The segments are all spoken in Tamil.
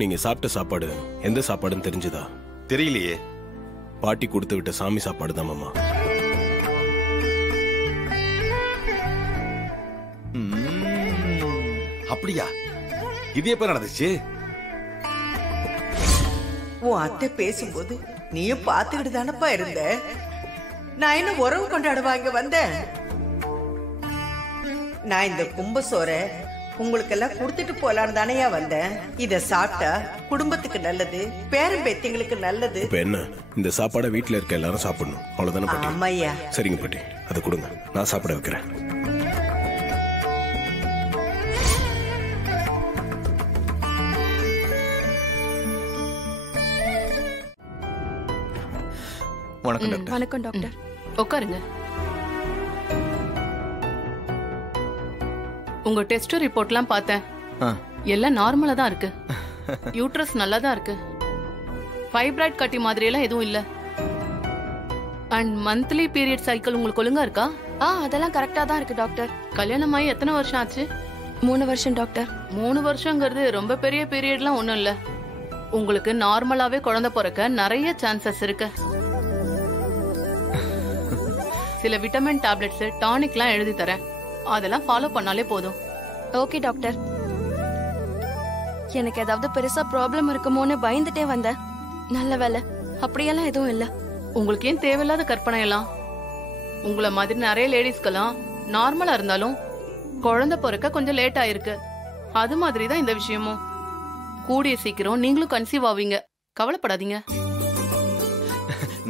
நீங்க சாப்பிட்ட சாப்பாடு எந்த சாப்பாடுன்னு தெரிஞ்சுதா? தெரியலையே. பாட்டி கொடுத்து விட்ட சாமி சாப்பாடு தான் மாமா. அப்படியா? இது எப்ப நடந்துச்சு? உன் அத்தை பேசும்போது நீயும் பாத்துக்கிட்டு தானப்பா இருந்த. நான் என்ன உறவு கொண்டாடுவாங்க வந்தேன். நான் இந்த கும்பசோரை உங்களுக்கு எல்லாம் கொடுத்துட்டு போலான்னு தானையா வந்தேன். இத சாப்பிட்டா குடும்பத்துக்கு நல்லது, பேரன் பேத்திங்களுக்கு நல்லது. இப்ப என்ன, இந்த சாப்பாடை வீட்டுல இருக்க எல்லாரும் சாப்பிடணும், அவ்வளவுதானே பாட்டி? ஆமாய்யா. சரிங்க பாட்டி, அதை கொடுங்க, நான் சாப்பிட வைக்கிறேன். வணக்கம் டாக்டர். வணக்கம் டாக்டர். உட்காருங்க. உங்க டெஸ்ட் ரிப்போர்ட்லாம் பார்த்தேன். எல்லாம் நார்மலா தான் இருக்கு. யூட்ரஸ் நல்லா தான் இருக்கு. ஃபைப்ராய்ட் கட்டி மாதிரி எல்லாம் எதுவும் இல்ல. அண்ட் மந்த்லி பீரியட் சைக்கிள் உங்களுக்கு ஒழுங்கா இருக்கா? அதெல்லாம் கரெக்டா தான் இருக்கு டாக்டர். கல்யாணம் ஆகி எத்தனை வருஷம் ஆச்சு? 3 வருஷம் டாக்டர். 3 வருஷங்கிறது ரொம்ப பெரிய பீரியட்லாம் ஒண்ணும் இல்ல. உங்களுக்கு நார்மலாவே குழந்தை பிறக்க நிறைய சான்சஸ் இருக்கு. சில விட்டமின் டேப்லெட்ஸ், டானிக்லாம் எழுதி தரேன். அதெல்லாம் ஃபாலோ பண்ணாலே போதும். Okay doctor. எனக்கு ஏதாவது பெருசா ப்ராப்ளம் இருக்குமோன்னு பயந்துட்டே வந்தேன். நல்ல வேலை அப்படியெல்லாம் எதுவும் இல்ல. உங்களுக்கு ஏன் தேவையில்லாத கற்பனை எல்லாம்? உங்களை மாதிரி நிறைய லேடிஸ்க்கெல்லாம் நார்மலா இருந்தாலும் குழந்தை பிறக்க கொஞ்சம் லேட் ஆயிருக்கு. அது மாதிரி தான் இந்த விஷயமும். கூடிய சீக்கிரம் நீங்களும் கன்சீவ் ஆவீங்க, கவலைப்படாதீங்க.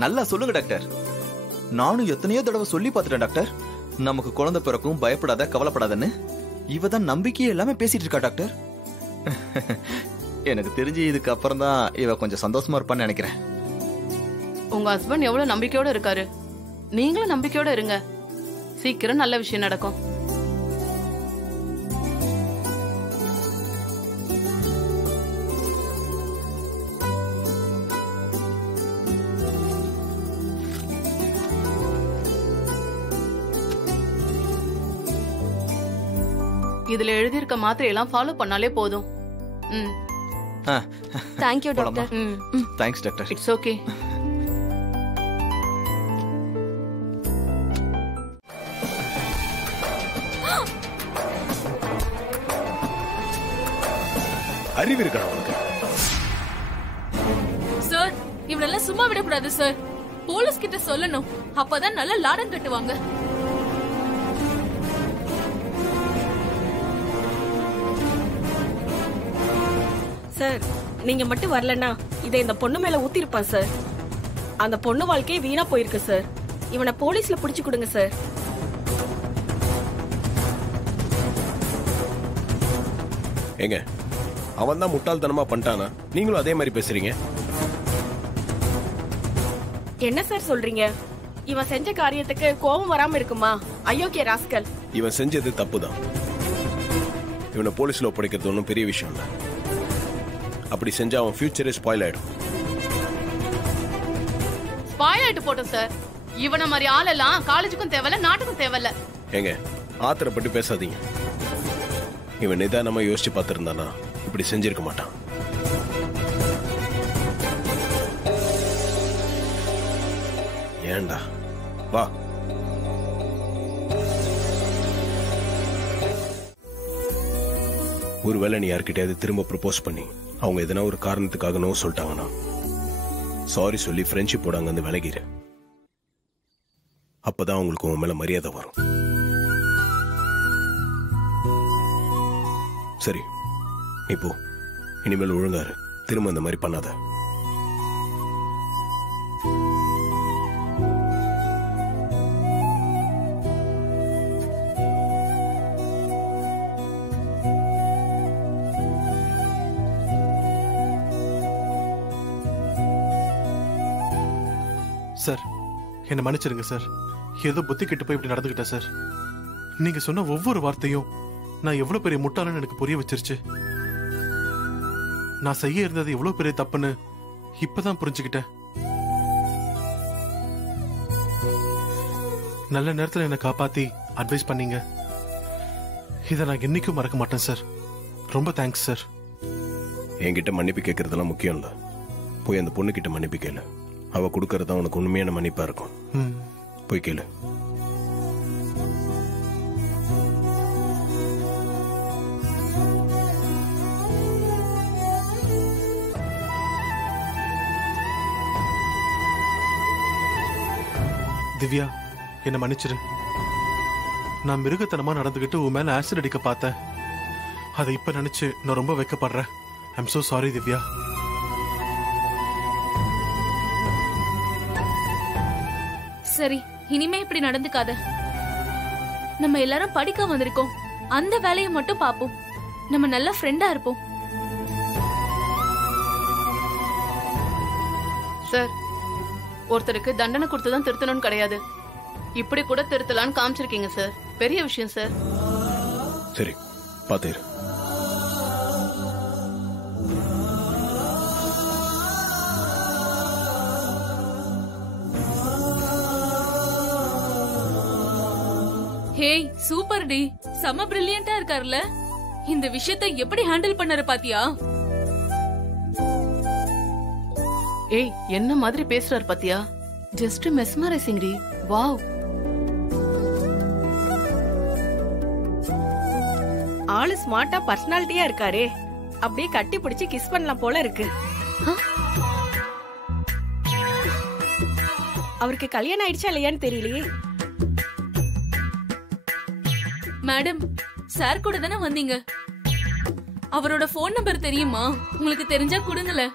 நல்லா சொல்லுங்க டாக்டர். நானும் எத்தனையோ தடவை சொல்லி பார்த்துட்டேன் டாக்டர், நமக்கு குழந்தை பிறக்கும், பயப்படாத, கவலைப்படாதன்னு. இவதான் நம்பிக்கையே எல்லாமே பேசிட்டு இருக்கா டாக்டர். எனக்கு தெரிஞ்சு இதுக்கு அப்புறம் தான் இவ கொஞ்சம் சந்தோஷமா இருப்பான்னு நினைக்கிறேன். உங்க ஹஸ்பண்ட் எவ்வளவு நம்பிக்கையோட இருக்காரு, நீங்களும் நம்பிக்கையோட இருங்க. சீக்கிரம் நல்ல விஷயம் நடக்கும். இதுல எழுதியிருக்க மாத்திரையெல்லாம் ஃபாலோ பண்ணாலே போதும். Thank you doctor. Thanks doctor. It's okay. அறிவு இருக்கா உனக்கு? சார், இவனெல்லாம் சும்மா விடக்கூடாது சார். போலீஸ் கிட்ட சொல்லணும், அப்பதான் நல்ல லாடம் கட்டுவாங்க. சார், நீங்க மட்டும் வரலன்னா இதை இந்த பொண்ணு மேல ஊத்திருப்பான் சார். அந்த பொண்ணு வாழ்க்கையே வீணா போயிருக்கு சார். இவனை போலீஸ்ல புடிச்சு கொடுங்க சார். ஏங்க, அவன் தான் முட்டாள்தனமா பண்ணிட்டானா? நீங்களும் அதே மாதிரி பேசுறீங்க. என்ன சார் சொல்றீங்க? இவன் செஞ்ச காரியத்துக்கு கோபம் வராம இருக்குமா? அயோக்கிய ராஸ்கல். இவன் செஞ்சது தப்புதான். இவனை போலீஸ்ல ஒப்படைக்கிறது ஒன்றும் பெரிய விஷயம் இல்ல. அப்படி செஞ்சா அவன் ஃபியூச்சரே ஸ்பாயில் ஆயிடும். ஸ்பாயில் ஆயிட்டு போட்டோம் சார். இவனை மாதிரி ஆளெல்லாம் காலேஜுக்கும் தேவையில்ல, நாட்டுக்கும் தேவையில்ல. ஏங்க, ஆத்திரப்பட்டு பேசாதீங்க. இவன் நிதானமா யோசிச்சு பார்த்திருந்தானா இப்படி செஞ்சிருக்க மாட்டான். ஏண்டா வா. ஒருவேளை நீ யார்கிட்டயாவது திரும்ப ப்ரப்போஸ் பண்ணி அவங்க எதனா ஒரு காரணத்துக்காக நோ சொல்லிட்டாங்கன்னா சாரி சொல்லி ஃப்ரெண்ட்ஷிப் அங்க இருந்து விலகிரு. அப்பதான் உங்களுக்கு உன் மேல மரியாதை வரும். சரி, இப்போ இனிமேல் ஒழுங்காரு, திரும்ப இந்த மாதிரி பண்ணாத. சார், என்ன மன்னிச்சிருங்க சார். ஏதோ புத்தி கெட்டு போய் இப்படி நடந்துகிட்டேன் சார். நீங்க சொன்ன ஒவ்வொரு வார்த்தையும் நான் எவ்வளவு பெரிய முட்டாளன்னு எனக்கு புரிய வச்சிருச்சு. நான் செய்ய இருந்தது எவ்வளவு பெரிய தப்புன்னு இப்பதான் புரிஞ்சுக்கிட்டேன். நல்ல நேரத்துல என்னை காப்பாத்தி அட்வைஸ் பண்ணீங்க. இதை நான் என்னைக்கும் மறக்க மாட்டேன் சார். ரொம்ப தேங்க்ஸ் சார். என்கிட்ட மன்னிப்பு கேட்கறதெல்லாம் முக்கியம் இல்ல. போய் அந்த பொண்ணு கிட்ட மன்னிப்பு கேளு. அவ கொடுக்கறதா உனக்கு உண்மையான மன்னிப்பா இருக்கும். போய் கேளு. திவ்யா, என்ன மன்னிச்சிரு. நான் மிருகத்தனமா நடந்துகிட்டு உன் மேல ஆசிட் அடிக்க பார்த்தேன். அதை இப்ப நினைச்சு நான் ரொம்ப வெக்கப்படுறேன். I'm so sorry Divya. சரி, இனிமே இப்படி நடந்துக்காத. நம்ம எல்லாரும் படிக்க வந்திருக்கோம். அந்த வேலையை மட்டும் பாப்போம். நம்ம நல்ல ஃப்ரெண்டா இருப்போம். சார், ஒருத்தருக்கு தண்டனை கொடுத்துதான் திருத்தணும்னு கிடையாது. இப்படி கூட திருத்தலான்னு காமிச்சிருக்கீங்க சார். பெரிய விஷயம் சார். சரி, பாத்தீர். Hey, super D. செம பிரில்லியண்டா இருக்காருல. இந்த விஷயத்தை எப்படி ஹேண்டில் பண்ணாரு பாத்தியா? ஏய், என்ன மாதிரி பேசுறாரு பாத்தியா? ஜஸ்ட் மெஸ்மரைசிங் டி. வாவ். ஆளு ஸ்மார்ட்டா பர்சனாலிட்டியா இருக்காரே. அப்படியே கட்டி பிடிச்சு கிஸ் பண்ணலாம் போல இருக்கு. அவருக்கு கல்யாணம் ஆயிடுச்சா இல்லையான்னு தெரியலையே. மேடம், சார் கூட தானே வந்தீங்க. அவரோட போன் நம்பர் தெரியுமா? உங்களுக்கு தெரிஞ்சா கொடுங்களேன்.